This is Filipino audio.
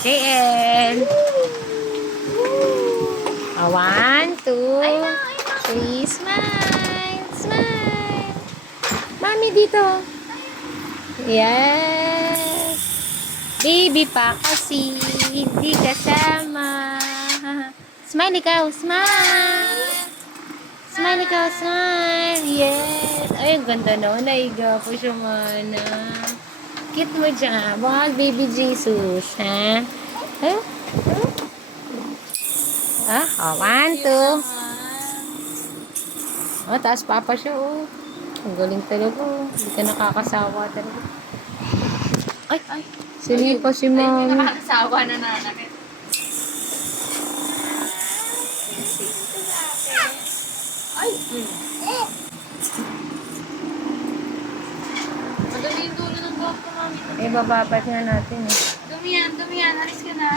JL. 1, 2, 3, smile. Smile. Mami dito. Yes. Baby pa kasi hindi kasama. Smile ikaw. Smile. Smile ikaw. Smile. Yes. Ay, ang ganda naman. Naiga po siya, mana. Cute mo dyan. Wag, baby Jesus. Ha? Huh? Ah, oh, 1, 2. Oh, taas papa siya, oh. Ang galing talaga, oh. Hindi ka nakakasawa talaga. Ay. Sinipa si mami. Nakakasawa na nanakit. Ay! Madumi yung dulo ng buhok ko, mami. Eh, bababat nga natin, eh. Dumi yan. Alis ka na.